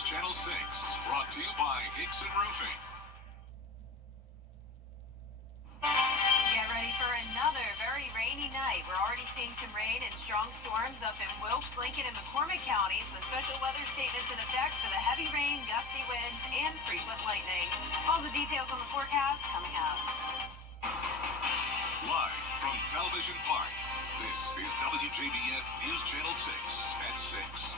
News Channel 6, brought to you by Hickson Roofing. Get ready for another very rainy night. We're already seeing some rain and strong storms up in Wilkes, Lincoln, and McCormick counties with special weather statements in effect for the heavy rain, gusty winds, and frequent lightning. All the details on the forecast coming up. Live from Television Park, this is WJBF News Channel 6 at 6.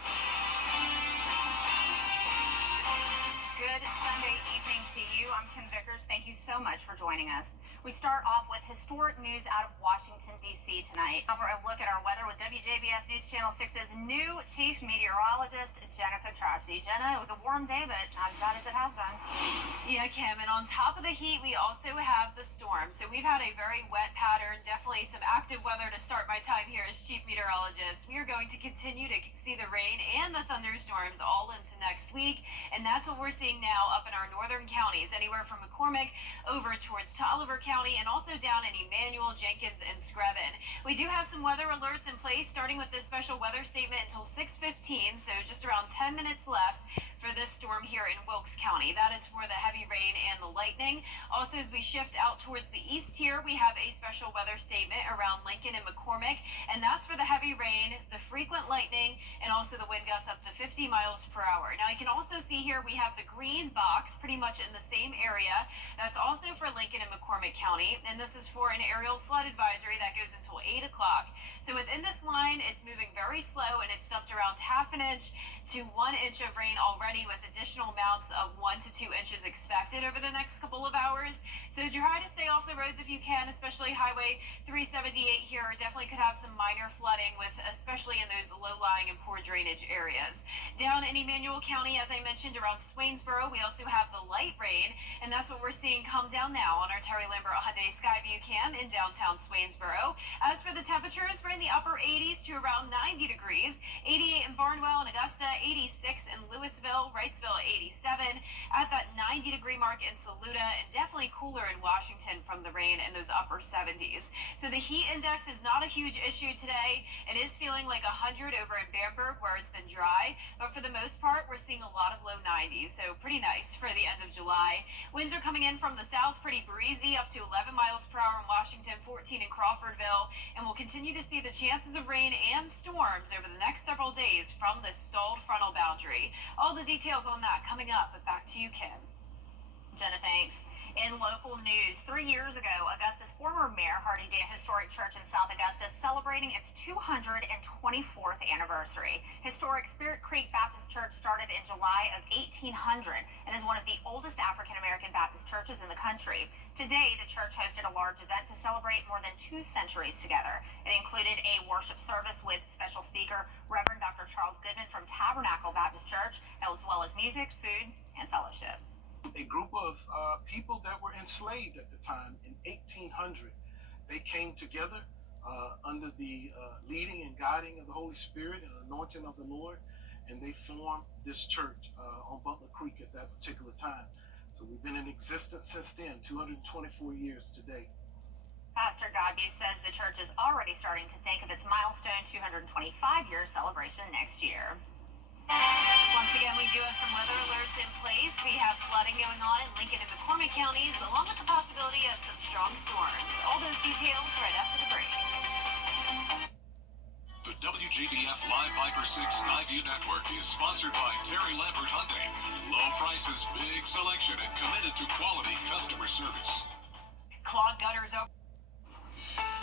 Good Sunday evening to you. I'm Kim Vickers. Thank you so much for joining us. We start off with historic news out of Washington, D.C. tonight. Now for a look at our weather with WJBF News Channel 6's new chief meteorologist, Jenna Petracci. Jenna, it was a warm day, but not as bad as it has been. Yeah, Kim, and on top of the heat, we also have the storm. So we've had a very wet pattern, definitely some active weather to start my time here as chief meteorologist. We are going to continue to see the rain and the thunderstorms all into next week, and that's what we're seeing now up in our northern counties, anywhere from McCormick over towards Tolliver County and also down in Emmanuel, Jenkins, and Screven. We do have some weather alerts in place, starting with this special weather statement until 6:15, so just around 10 minutes left for this storm here in Wilkes County. That is for the heavy rain and the lightning. Also, as we shift out towards the east here, we have a special weather statement around Lincoln and McCormick, and that's for the heavy rain, the frequent lightning, and also the wind gusts up to 50 miles per hour. Now, you can also see here we have the green box pretty much in the same area. That's also for Lincoln and McCormick County, and this is for an aerial flood advisory that goes until 8 o'clock. So within this line, it's moving very slow, and it's dumped around half an inch to 1 inch of rain already, with additional amounts of 1 to 2 inches expected over the next couple of hours. So try to stay off the roads if you can, especially Highway 378 here. Definitely could have some minor flooding, with especially in those low-lying and poor drainage areas. Down in Emmanuel County, as I mentioned, around Swainsboro, we also have the light rain, and that's what we're seeing come down now on our Terry Lambert Hyundai Skyview cam in downtown Swainsboro. As for the temperatures, we're in the upper 80s to around 90 degrees, 88 in Barnwell and Augusta, 86 in Louisville, Wrightsville 87, at that 90-degree mark in Saluda, and definitely cooler in Washington from the rain in those upper 70s. So the heat index is not a huge issue today. It is feeling like 100 over in Bamberg, where it's been dry, but for the most part, we're seeing a lot of low 90s, so pretty nice for the end of July. Winds are coming in from the south, pretty breezy, up to 11 miles per hour in Washington, 14 in Crawfordville, and we'll continue to see the chances of rain and storms over the next several days from this stalled frontal boundary. All the details on that coming up, but back to you, Kim. Jenna, thanks. In local news, 3 years ago, Augusta's former mayor, Hardy Day Historic Church in South Augusta, celebrating its 224th anniversary. Historic Spirit Creek Baptist Church started in July of 1800 and is one of the oldest African-American Baptist churches in the country. Today, the church hosted a large event to celebrate more than 2 centuries together. It included a worship service with special speaker Reverend Dr. Charles Goodman from Tabernacle Baptist Church, as well as music, food, and fellowship. A group of people that were enslaved at the time in 1800. They came together under the leading and guiding of the Holy Spirit and anointing of the Lord, and they formed this church on Butler Creek at that particular time. So we've been in existence since then, 224 years today. Pastor Godby says the church is already starting to think of its milestone 225-year celebration next year. Once again, we do have some weather alerts in place. We have flooding going on in Lincoln and McCormick counties, along with the possibility of some strong storms. All those details right after the break. The WJBF Live Viper 6 Skyview Network is sponsored by Terry Lambert Hyundai. Low prices, big selection, and committed to quality customer service. Clogged gutters over.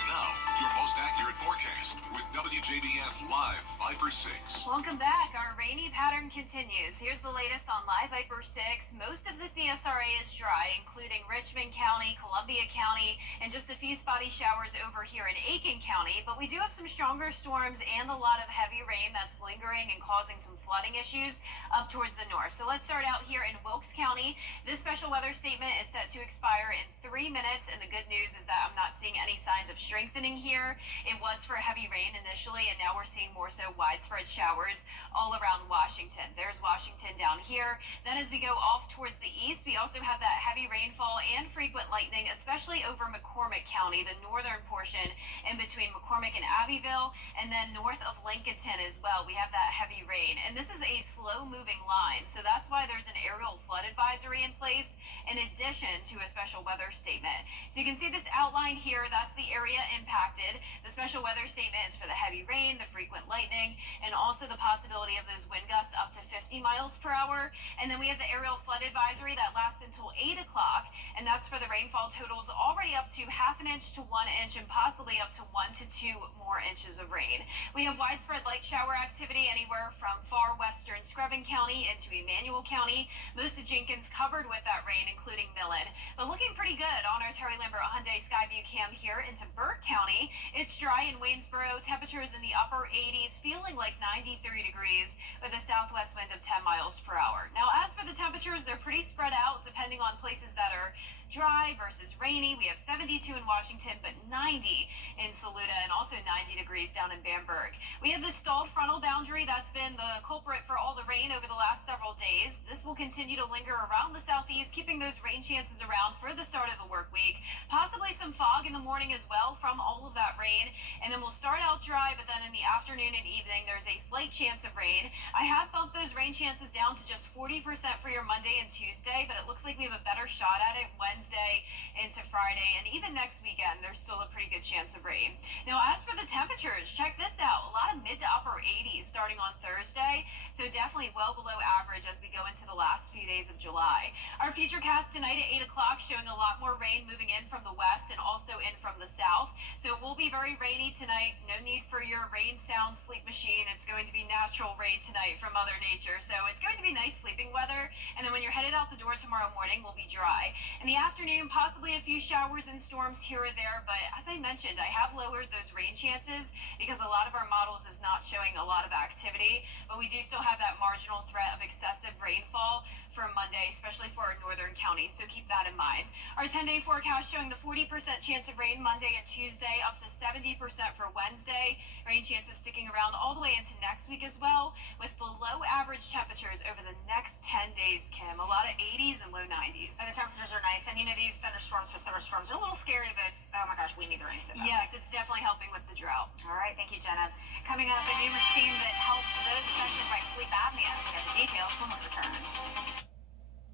Now, your most accurate forecast with WJBF Live Viper 6. Welcome back. Our rainy pattern continues. Here's the latest on Live Viper 6. Most of the CSRA is dry, including Richmond County, Columbia County, and just a few spotty showers over here in Aiken County. But we do have some stronger storms and a lot of heavy rain that's lingering and causing some flooding issues up towards the north. So let's start out here in Wilkes County. This special weather statement is set to expire in 3 minutes, and the good news is that I'm not seeing any signs of strengthening here. It was for heavy rain initially. initially, and now we're seeing more so widespread showers all around Washington. There's Washington down here. Then as we go off towards the east, we also have that heavy rainfall and frequent lightning, especially over McCormick County, the northern portion in between McCormick and Abbeville, and then north of Lincolnton as well. We have that heavy rain, and this is a slow-moving line, so that's why there's an aerial flood advisory in place in addition to a special weather statement. So you can see this outline here. That's the area impacted. The special weather statement is for the heavy rain, the frequent lightning, and also the possibility of those wind gusts up to 50 miles per hour. And then we have the aerial flood advisory that lasts until 8 o'clock, and that's for the rainfall totals already up to half an inch to 1 inch and possibly up to 1 to 2 more inches of rain. We have widespread light shower activity anywhere from far western Screven County into Emmanuel County. Most of Jenkins covered with that rain, including Millen, but looking pretty good on our Terry Lambert Hyundai Skyview cam here into Burke County. It's dry in Waynesboro, temperatures in the upper 80s, feeling like 93 degrees with a southwest wind of 10 miles per hour. Now, as for the temperatures, they're pretty spread out depending on places that are dry versus rainy. We have 72 in Washington, but 90 in Saluda, and also 90 degrees down in Bamberg. We have the stalled frontal boundary that's been the culprit for all the rain over the last several days. This will continue to linger around the southeast, keeping those rain chances around for the start of the work week. Possibly some fog in the morning as well from all of that rain, and then we'll start out dry, but then in the afternoon and evening, there's a slight chance of rain. I have bumped those rain chances down to just 40% for your Monday and Tuesday, but it looks like we have a better shot at it Wednesday into Friday, and even next weekend, there's still a pretty good chance of rain. Now, as for the temperatures, check this out. A lot of mid to upper 80s starting on Thursday, so definitely well below average as we go into the last few days of July. Our futurecast tonight at 8 o'clock showing a lot more rain moving in from the west and also in from the south, so it will be very rainy tonight. No need for your rain sound sleep machine. It's going to be natural rain tonight from Mother Nature, so it's going to be nice sleeping weather, and then when you're headed out the door tomorrow morning, we'll be dry. In the afternoon, possibly a few showers and storms here or there, but as I mentioned, I have lowered those rain chances because a lot of our models is not showing a lot of activity, but we do still have that marginal threat of excessive rainfall for Monday, especially for our northern counties, so keep that in mind. Our 10-day forecast showing the 40% chance of rain Monday and Tuesday, up to 70% for Wednesday. Rain chances sticking around all the way into next week as well, with below average temperatures over the next 10 days, Kim. A lot of 80s and low 90s. And the temperatures are nice, and you know, these thunderstorms for summer storms are a little scary, but oh my gosh, we need the rain so badly. Yes, it's definitely helping with the drought. All right, thank you, Jenna. Coming up, a new machine that helps those affected by sleep apnea. We have the details when we return.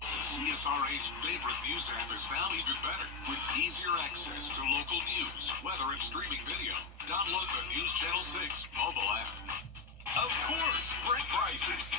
CSRA's favorite news app is now even better with easier access to local news, weather, and streaming video. Download the News Channel 6 mobile app. Of course, great prices.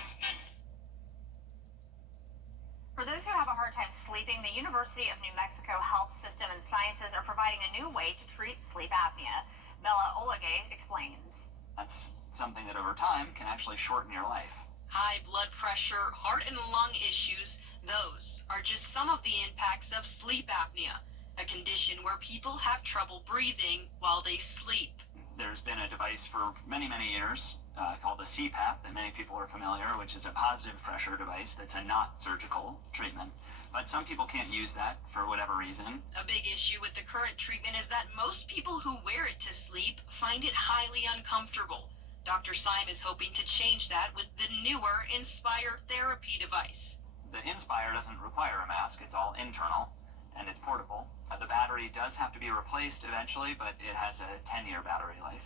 For those who have a hard time sleeping, the University of New Mexico Health System and Sciences are providing a new way to treat sleep apnea. Bella Olegay explains. That's something that over time can actually shorten your life. High blood pressure, heart and lung issues, those are just some of the impacts of sleep apnea, a condition where people have trouble breathing while they sleep. There's been a device for many, many years called a CPAP that many people are familiar, which is a positive pressure device that's a not surgical treatment. But some people can't use that for whatever reason. A big issue with the current treatment is that most people who wear it to sleep find it highly uncomfortable. Dr. Syme is hoping to change that with the newer Inspire therapy device. The Inspire doesn't require a mask. It's all internal, and it's portable. The battery does have to be replaced eventually, but it has a 10-year battery life.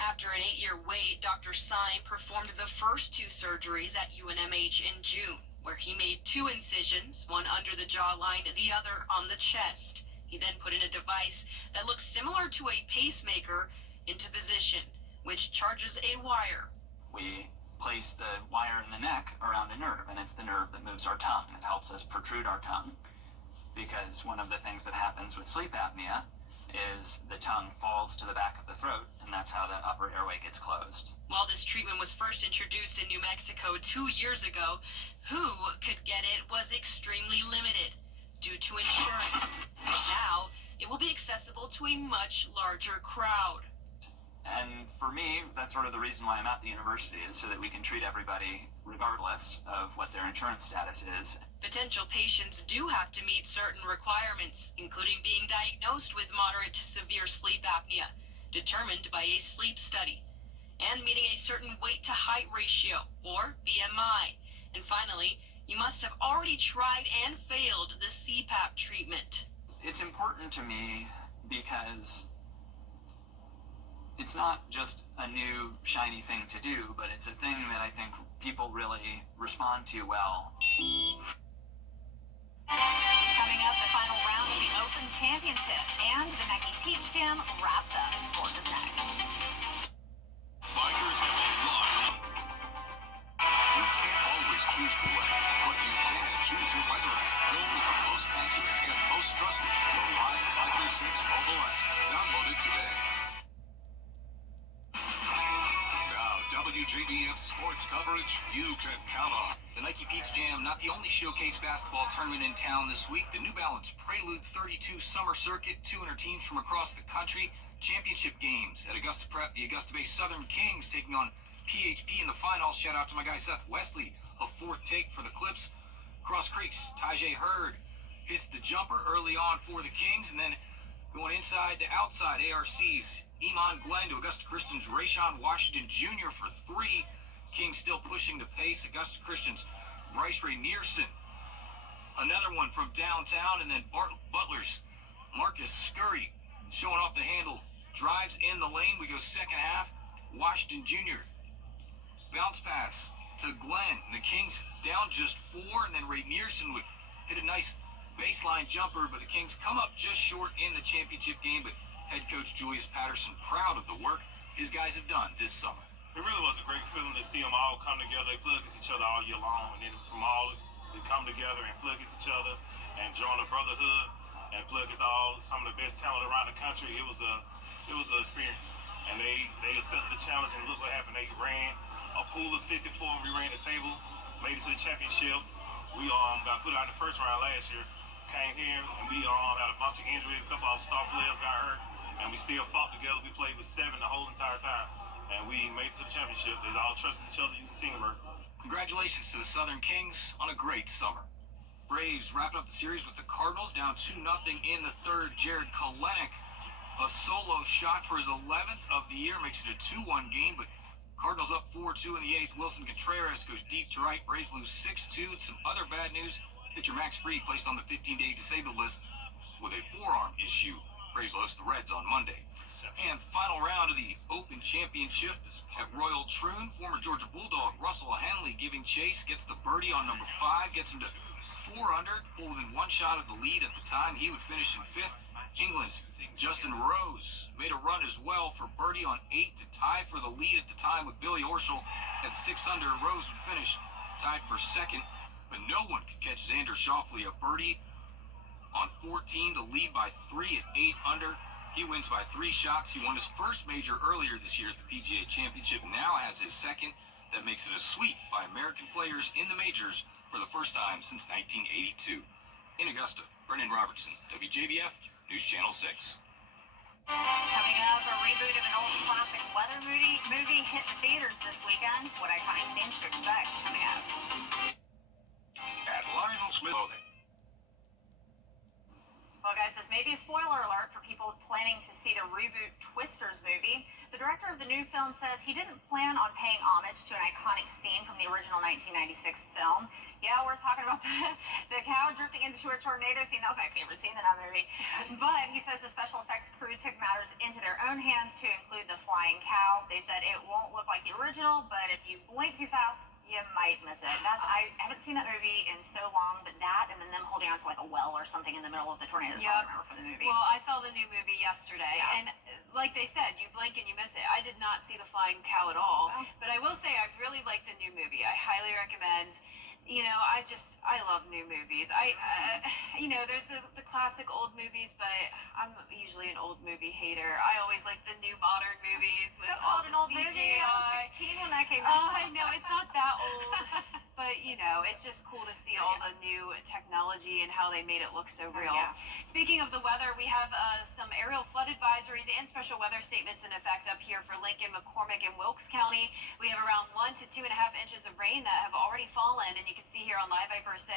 After an 8-year wait, Dr. Syme performed the first 2 surgeries at UNMH in June, where he made 2 incisions, one under the jawline, the other on the chest. He then put in a device that looks similar to a pacemaker into position, which charges a wire. We place the wire in the neck around a nerve, and it's the nerve that moves our tongue. It helps us protrude our tongue, because one of the things that happens with sleep apnea is the tongue falls to the back of the throat, and that's how the upper airway gets closed. While this treatment was first introduced in New Mexico 2 years ago, who could get it was extremely limited due to insurance. Now, it will be accessible to a much larger crowd. And for me, that's sort of the reason why I'm at the university, is so that we can treat everybody regardless of what their insurance status is. Potential patients do have to meet certain requirements, including being diagnosed with moderate to severe sleep apnea, determined by a sleep study. and meeting a certain weight to height ratio, or BMI. And finally, you must have already tried and failed the CPAP treatment. It's important to me because it's not just a new shiny thing to do, but it's a thing that I think people really respond to well. Coming up, the final round of the Open Championship and the Nike Peach Jam wraps up. Sports is next. Bikers have a lot. You can't always choose the way, but you can choose your weather app. Go with the most accurate and most trusted, the Live Biker 6 mobile app. Download it today. Now, WJBF sports coverage you can count on. The Nike Peach Jam, not the only showcase basketball tournament in town this week. The New Balance Prelude 32 Summer Circuit, 200 teams from across the country. Championship games at Augusta Prep. The Augusta-based Southern Kings taking on PHP in the finals. Shout out to my guy Seth Wesley, a fourth take for the Clips. Cross Creeks, Tajay Hurd hits the jumper early on for the Kings, and then going inside to outside, ARC's Iman Glenn to Augusta Christian's Rayshawn Washington Jr. for three. Kings still pushing the pace. Augusta Christian's Bryce Ray Nearson. Another one from downtown, and then Butler's Marcus Scurry showing off the handle. Drives in the lane. We go second half. Washington Jr. bounce pass to Glenn. The Kings down just four, and then Ray Nearson would hit a nice baseline jumper, but the Kings come up just short in the championship game. But head coach Julius Patterson proud of the work his guys have done this summer. It really was a great feeling to see them all come together. They plug against each other all year long, and then from all they come together and plug against each other and join a brotherhood and plug against all some of the best talent around the country. It was an experience, and they accepted the challenge. And look what happened. They ran a pool of 64, and we ran the table, made it to the championship. We got put out in the first round last year. Came here, and we had a bunch of injuries. A couple of star players got hurt, and we still fought together. We played with 7 the whole entire time. And we made it to the championship. They all trusted each other using teamwork. Congratulations to the Southern Kings on a great summer. Braves wrapping up the series with the Cardinals down 2-0 in the third. Jared Kelenic, a solo shot for his 11th of the year, makes it a 2-1 game, but Cardinals up 4-2 in the 8th. Wilson Contreras goes deep to right. Braves lose 6-2. Some other bad news. Pitcher Max Fried placed on the 15-day disabled list with a forearm issue. Braves will host the Reds on Monday. And final round of the Open Championship at Royal Troon. Former Georgia Bulldog Russell Henley giving chase. Gets the birdie on number 5. Gets him to 4 under. Pulled within one shot of the lead at the time. He would finish in 5th. England's Justin Rose made a run as well for birdie on 8 to tie for the lead at the time with Billy Horschel at 6 under. Rose would finish tied for 2nd. But no one could catch Xander Schauffele a birdie on 14 to lead by 3 at 8 under. He wins by 3 shots. He won his first major earlier this year at the PGA Championship. Now has his second. That makes it a sweep by American players in the majors for the first time since 1982. In Augusta, Brendan Robertson, WJBF, News Channel 6. Coming up, a reboot of an old classic weather movie hit the theaters this weekend. What iconic scenes to expect coming up. At Lionel Smith Clothing. Well, guys, this may be a spoiler alert for people planning to see the reboot Twisters movie. The director of the new film says he didn't plan on paying homage to an iconic scene from the original 1996 film. Yeah, we're talking about the cow drifting into a tornado scene. That was my favorite scene in that movie. But he says the special effects crew took matters into their own hands to include the flying cow. They said it won't look like the original, but if you blink too fast, you might miss it. I haven't seen that movie in so long, but that and then them holding on to like a well or something in the middle of the tornado is all I remember from the movie. Well, I saw the new movie yesterday, and like they said, you blink and you miss it. I did not see the flying cow at all, but I will say I really like the new movie. I highly recommend. You know, I love new movies. There's the classic old movies, but I'm usually an old movie hater. I always like the new modern movies with all the an old CGI. movie. I was 16 when that came Oh, out. I know, it's not that old, but but you know, it's just cool to see all the new technology and how they made it look so real. Yeah. Speaking of the weather, we have some aerial flood advisories and special weather statements in effect up here for Lincoln, McCormick, and Wilkes County. We have around 1 to 2.5 inches of rain that have already fallen, and you can see here on Live Viper 6,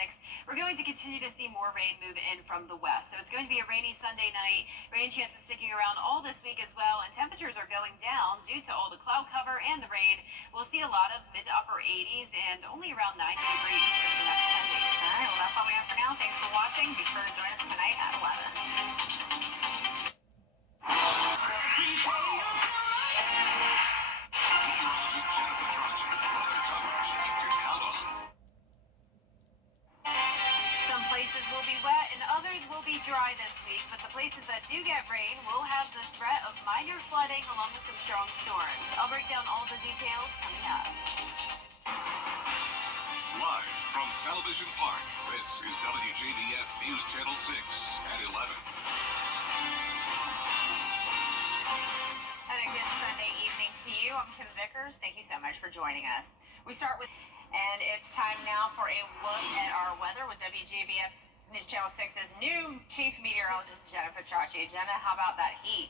we're going to continue to see more rain move in from the west. So it's going to be a rainy Sunday night, rain chances sticking around all this week as well, and temperatures are going down due to all the cloud cover and the rain. We'll see a lot of mid to upper 80s and only around 90 degrees over the next 10 days. All right, well, that's all we have for now. Thanks for watching. Be sure to join us tonight at 11. Meteorologist Jennifer Trudge with weather coverage you can count on. Some places will be wet and others will be dry this week, but the places that do get rain will have the threat of minor flooding along with some strong storms. I'll break down all the details coming up. Live from Television Park, this is WJBF News Channel 6 at 11. And a good Sunday evening to you. I'm Kim Vickers. Thank you so much for joining us. We start with, and it's time now for a look at our weather with WJBF News Channel 6's new chief meteorologist, Jennifer Trudge. Jenna, how about that heat?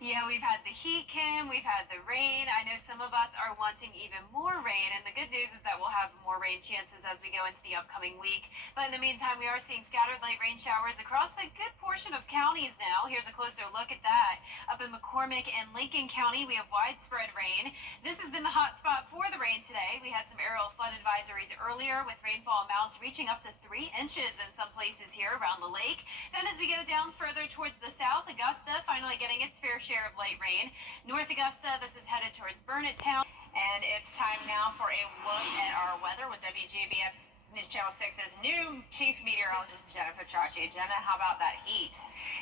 Yeah, we've had the heat, Kim. We've had the rain. I know some of us are wanting even more rain, and the good news is that we'll have more rain chances as we go into the upcoming week. But in the meantime, we are seeing scattered light rain showers across a good portion of counties now. Here's a closer look at that. Up in McCormick and Lincoln County, we have widespread rain. This has been the hot spot for the rain today. We had some aerial flood advisories earlier with rainfall amounts reaching up to 3 inches in some places here around the lake. Then as we go down further towards the south, Augusta finally getting its fair share of light rain. North Augusta, this is headed towards Burnett Town. And it's time now for a look at our weather with WJBF News Channel 6's new chief meteorologist, Jennifer Trudge. Jenna, how about that heat?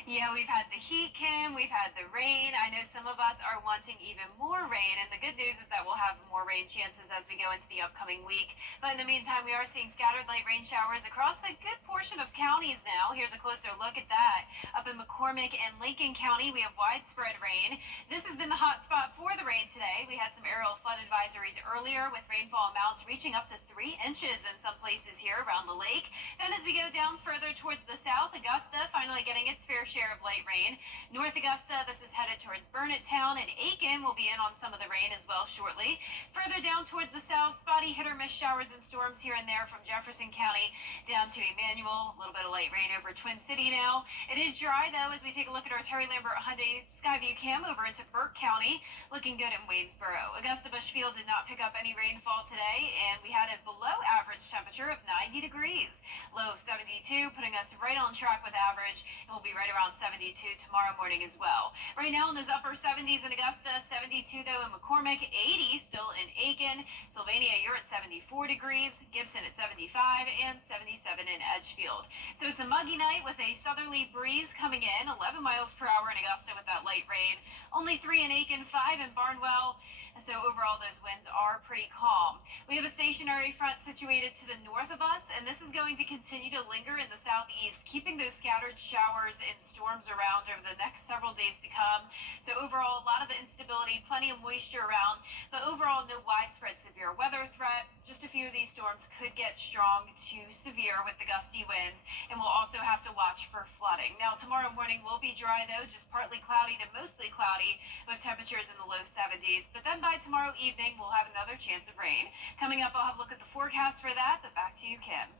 Yeah, we've had the heat, Kim. We've had the rain. I know some of us are wanting even more rain, and the good news is that we'll have more rain chances as we go into the upcoming week. But in the meantime, we are seeing scattered light rain showers across a good portion of counties now. Here's a closer look at that. Up in McCormick and Lincoln County, we have widespread rain. This has been the hot spot for the rain today. We had some aerial flood advisories earlier with rainfall amounts reaching up to 3 inches in some places here around the lake. Then as we go down further towards the south, Augusta finally getting its fair share of light rain. North Augusta, this is headed towards Burnett Town, and Aiken will be in on some of the rain as well shortly. Further down towards the south, spotty hit or miss showers and storms here and there from Jefferson County down to Emmanuel. A little bit of light rain over Twin City now. It is dry though as we take a look at our Terry Lambert Hyundai Skyview cam over into Burke County. Looking good in Waynesboro. Augusta Bushfield did not pick up any rainfall today, and we had a below average temperature of 90 degrees. Low of 72, putting us right on track with average, and we'll be right around 72 tomorrow morning as well. Right now in those upper 70s in Augusta, 72 though in McCormick, 80 still in Aiken. Sylvania, you're at 74 degrees, Gibson at 75, and 77 in Edgefield. So it's a muggy night with a southerly breeze coming in, 11 miles per hour in Augusta with that light rain. Only 3 in Aiken, 5 in Barnwell. So overall, those winds are pretty calm. We have a stationary front situated to the north of us, and this is going to continue to linger in the southeast, keeping those scattered showers and storms around over the next several days to come. So overall, a lot of instability, plenty of moisture around, but overall, no widespread severe weather threat. Just a few of these storms could get strong to severe with the gusty winds, and we'll also have to watch for flooding. Now, tomorrow morning will be dry, though, just partly cloudy to mostly cloudy, with temperatures in the low 70s. But then by tomorrow evening, we'll have another chance of rain. Coming up, I'll have a look at the forecast for that, but back to you, Kim.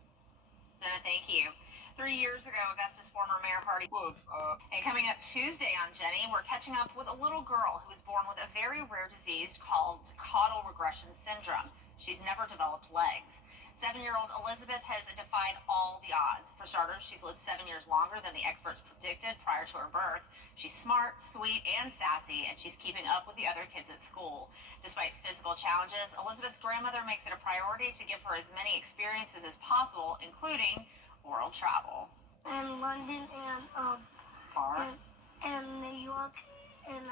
Jenna, thank you. 3 years ago, Augusta's former mayor Hardy. And coming up Tuesday on Jenny, we're catching up with a little girl who was born with a very rare disease called caudal regression syndrome. She's never developed legs. 7-year-old Elizabeth has defied all the odds. For starters, she's lived 7 years longer than the experts predicted prior to her birth. She's smart, sweet, and sassy, and she's keeping up with the other kids at school. Despite physical challenges, Elizabeth's grandmother makes it a priority to give her as many experiences as possible, including world travel. And London and New York and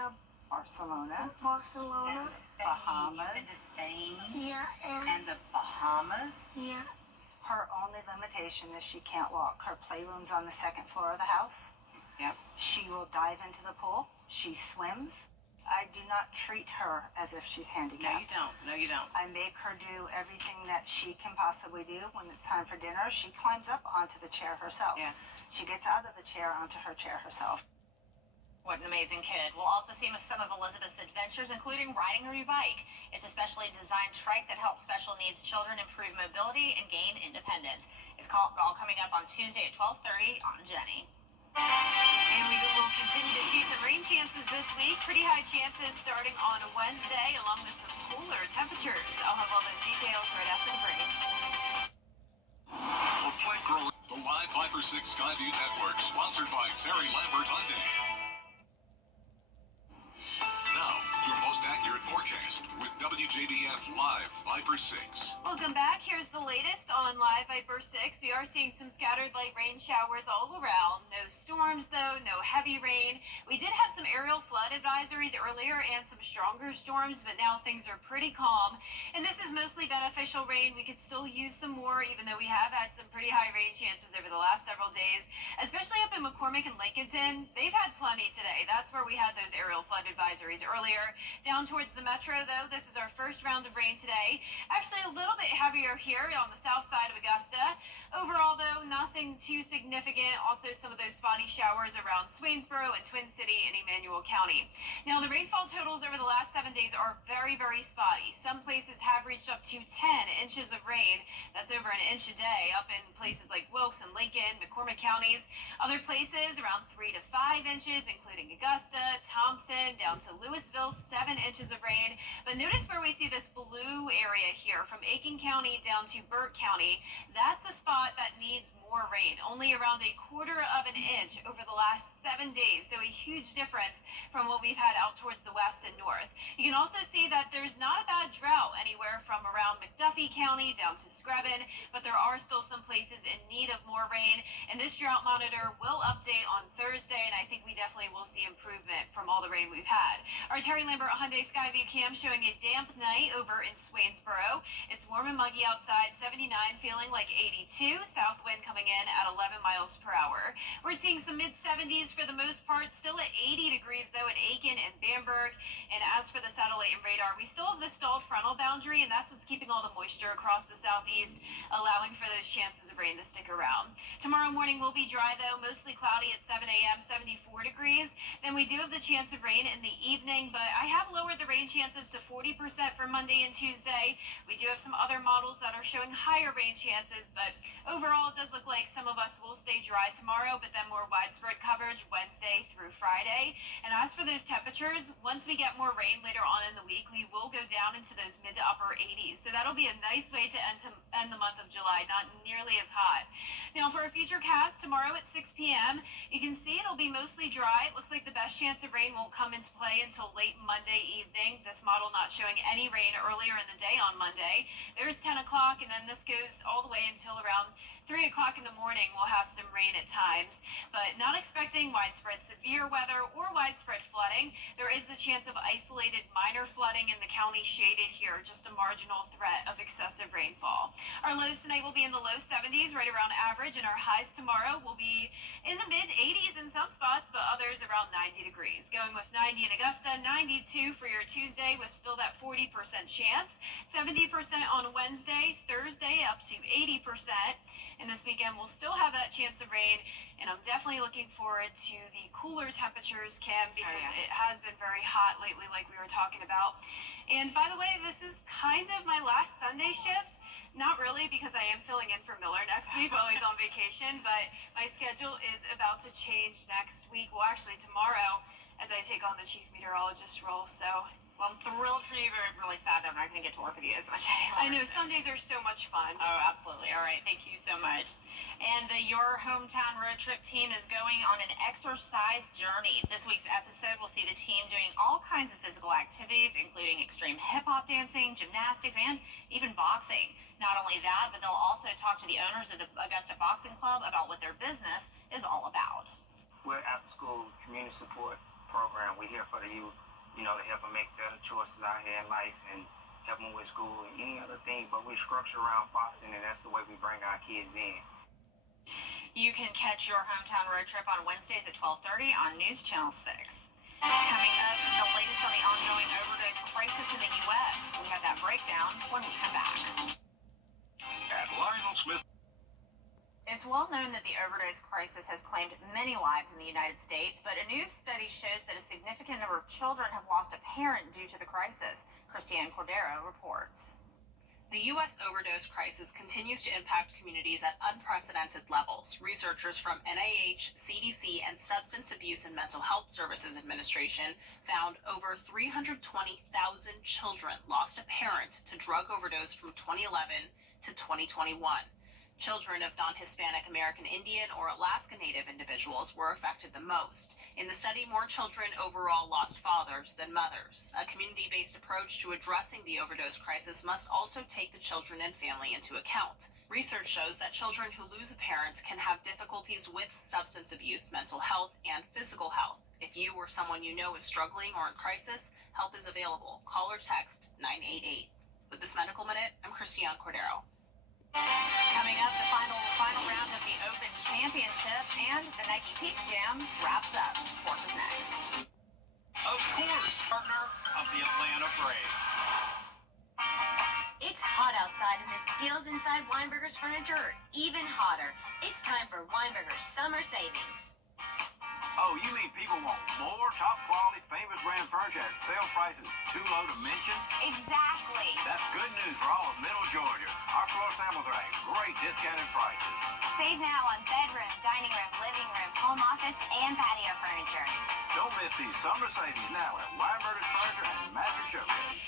Barcelona, Barcelona. Bahamas, into Spain, Yeah, and the Bahamas. yeah. Her only limitation is she can't walk. Her playroom's on the second floor of the house. Yep. She will dive into the pool. She swims. I do not treat her as if she's handicapped. No, you don't. No, you don't. I make her do everything that she can possibly do. When it's time for dinner, she climbs up onto the chair herself. Yeah. She gets out of the chair onto her chair herself. What an amazing kid. We'll also see some of Elizabeth's adventures, including riding her new bike. It's a specially designed trike that helps special needs children improve mobility and gain independence. It's all coming up on Tuesday at 12:30 on Jenny. And we will continue to see some rain chances this week. Pretty high chances starting on Wednesday, along with some cooler temperatures. I'll have all those details right after the break. For Plant Grow, the live Viper 6 Skyview Network, sponsored by Terry Lambert Hyundai. Now, your most accurate forecast with WJBF Live Viper 6. Welcome back. Here's the latest on Live Viper 6. We are seeing some scattered light rain showers all around. No storms, though, no heavy rain. We did have some aerial flood advisories earlier and some stronger storms, but now things are pretty calm. And this is mostly beneficial rain. We could still use some more, even though we have had some pretty high rain chances over the last several days, especially up in McCormick and Lincolnton. They've had plenty today. That's where we had those aerial flood advisories earlier. Down towards the metro, though, this is our first round of rain today. Actually, a little bit heavier here on the south side of Augusta. Overall, though, nothing too significant. Also, some of those spotty showers around Swainsboro and Twin City and Emmanuel County. Now, the rainfall totals over the last 7 days are very, very spotty. Some places have reached up to 10 inches of rain. That's over an inch a day up in places like Wilkes and Lincoln, McCormick counties. Other places around 3 to 5 inches, including Augusta, Thompson, down to Louisville, 7 inches of rain. But notice where we see this blue area here from Aiken County down to Burke County. That's a spot that needs more rain, only around 1/4 of an inch over the last 7 days. So a huge difference from what we've had out towards the west and north. You can also see that there's not a bad drought anywhere from around McDuffie County down to Screven, but there are still some places in need of more rain. And this drought monitor will update on Thursday, and I think we definitely will see improvement from all the rain we've had. Our Terry Lambert Hyundai Skyview cam showing a damp night over in Swainsboro. It's warm and muggy outside, 79, feeling like 82. South wind coming in at 11 miles per hour. We're seeing some mid-70s for the most part, still at 80 degrees though at Aiken and Bamberg. And as for the satellite and radar, we still have the stalled frontal boundary, and that's what's keeping all the moisture across the southeast, allowing for those chances of rain to stick around. Tomorrow morning will be dry though, mostly cloudy at 7 a.m., 74 degrees. Then we do have the chance of rain in the evening, but I have lowered the rain chances to 40% for Monday and Tuesday. We do have some other models that are showing higher rain chances, but overall it does look like some of us will stay dry tomorrow, but then more widespread coverage Wednesday through Friday. And as for those temperatures, once we get more rain later on in the week, we will go down into those mid to upper 80s. So that'll be a nice way to end the month of July, not nearly as hot. Now for a future cast tomorrow at 6 p.m., you can see it'll be mostly dry. It looks like the best chance of rain won't come into play until late Monday evening. This model not showing any rain earlier in the day on Monday. There's 10 o'clock, and then this goes all the way until around 3 o'clock in the morning. We'll have some rain at times, but not expecting widespread severe weather or widespread flooding. There is the chance of isolated minor flooding in the county shaded here, just a marginal threat of excessive rainfall. Our lows tonight will be in the low 70s, right around average, and our highs tomorrow will be in the mid 80s in some spots, but others around 90 degrees. Going with 90 in Augusta, 92 for your Tuesday with still that 40% chance, 70% on Wednesday, Thursday up to 80%. And this weekend we'll still have that chance of rain, and I'm definitely looking forward to the cooler temperatures, Kim, because it has been very hot lately, like we were talking about. And by the way, this is kind of my last Sunday shift. Not really, because I am filling in for Miller next week while he's on vacation, but my schedule is about to change next week. Well, actually tomorrow, as I take on the chief meteorologist role. So, well, I'm thrilled for you, but really sad that I'm not going to get to work with you as much anymore. I know, Sundays are so much fun. Oh, absolutely. All right, thank you so much. And the Your Hometown Road Trip team is going on an exercise journey. This week's episode will see the team doing all kinds of physical activities, including extreme hip-hop dancing, gymnastics, and even boxing. Not only that, but they'll also talk to the owners of the Augusta Boxing Club about what their business is all about. We're after-school community support program. We're here for the youth, to help them make better choices out here in life and help them with school and any other thing, but we structure around boxing, and that's the way we bring our kids in. You can catch Your Hometown Road Trip on Wednesdays at 12:30 on News Channel 6. Coming up, the latest on the ongoing overdose crisis in the U.S. We have that breakdown when we come back. At Lionel Smith. It's well known that the overdose crisis has claimed many lives in the United States, but a new study shows that a significant number of children have lost a parent due to the crisis. Christiane Cordero reports. The U.S. overdose crisis continues to impact communities at unprecedented levels. Researchers from NIH, CDC, and Substance Abuse and Mental Health Services Administration found over 320,000 children lost a parent to drug overdose from 2011 to 2021. Children of non-Hispanic American Indian or Alaska Native individuals were affected the most. In the study, more children overall lost fathers than mothers. A community-based approach to addressing the overdose crisis must also take the children and family into account. Research shows that children who lose a parent can have difficulties with substance abuse, mental health, and physical health. If you or someone you know is struggling or in crisis, help is available. Call or text 988. With this Medical Minute, I'm Christiane Cordero. Coming up, the final round of the Open Championship and the Nike Peach Jam wraps up. Sports is next. Of course, partner of the Atlanta Braves. It's hot outside and the deals inside Weinberger's Furniture are even hotter. It's time for Weinberger's Summer Savings. Oh, you mean people want more top quality, famous brand furniture at sale prices too low to mention? Exactly. That's good news for all of Middle Georgia. Our floor samples are at great discounted prices. Save now on bedroom, dining room, living room, home office, and patio furniture. Don't miss these summer savings now at Weinberger's Furniture and Mattress Showcase.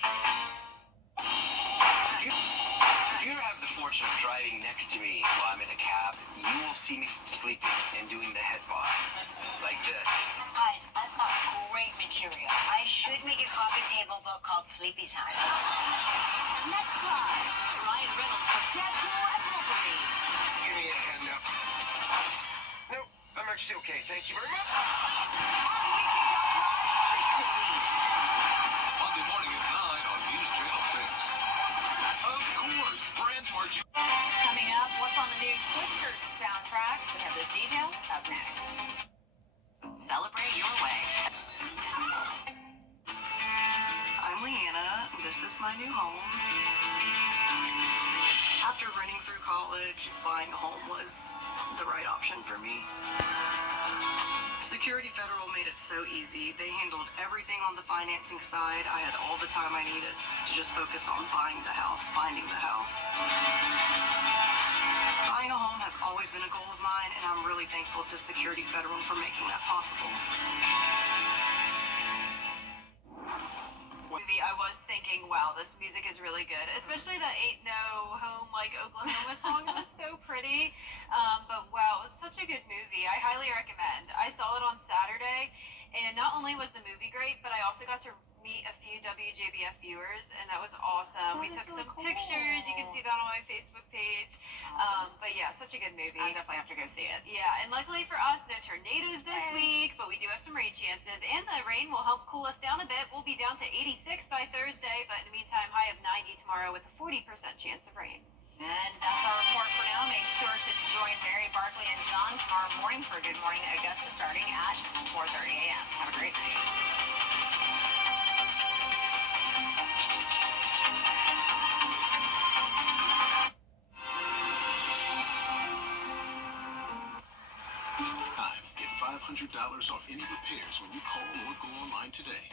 You have the fortune of driving next to me while I'm in a cab. You will see me sleeping and doing the head bob. Like this. Guys, I've got great material. I should make a coffee table book called Sleepy Time. Next time, Ryan Reynolds for Deadpool and Wolverine. Give me a hand up. Nope, I'm actually okay. Thank you very much. Monday morning at 9 on News Channel 6. Of course, Brands Marching. Coming up, what's on the new Twisters soundtrack? We have those details up next. Celebrate your way. I'm Leanna. This is my new home. After running through college, buying a home was the right option for me. Security Federal made it so easy. They handled everything on the financing side. I had all the time I needed to just focus on buying the house, finding the house. Buying a home has always been a goal of mine, and I'm really thankful to Security Federal for making that possible. Movie, I was thinking, wow, this music is really good, especially that Ain't No Home Like Oklahoma song. It was so pretty. But wow, it was such a good movie. I highly recommend. I saw it on Saturday, and not only was the movie great, but I also got to meet a few WJBF viewers, and that was awesome. We took some pictures. You can see that on my Facebook page. But yeah, such a good movie. I definitely have to go see it. Yeah, and luckily for us, no tornadoes this week, but we do have some rain chances, and the rain will help cool us down a bit. We'll be down to 86 by Thursday, but in the meantime, high of 90 tomorrow with a 40% chance of rain. And that's our report for now. Make sure to join Mary, Barkley, and John tomorrow morning for Good Morning Augusta starting at 4:30 a.m. Have a great night. Get $500 off any repairs when you call or go online today.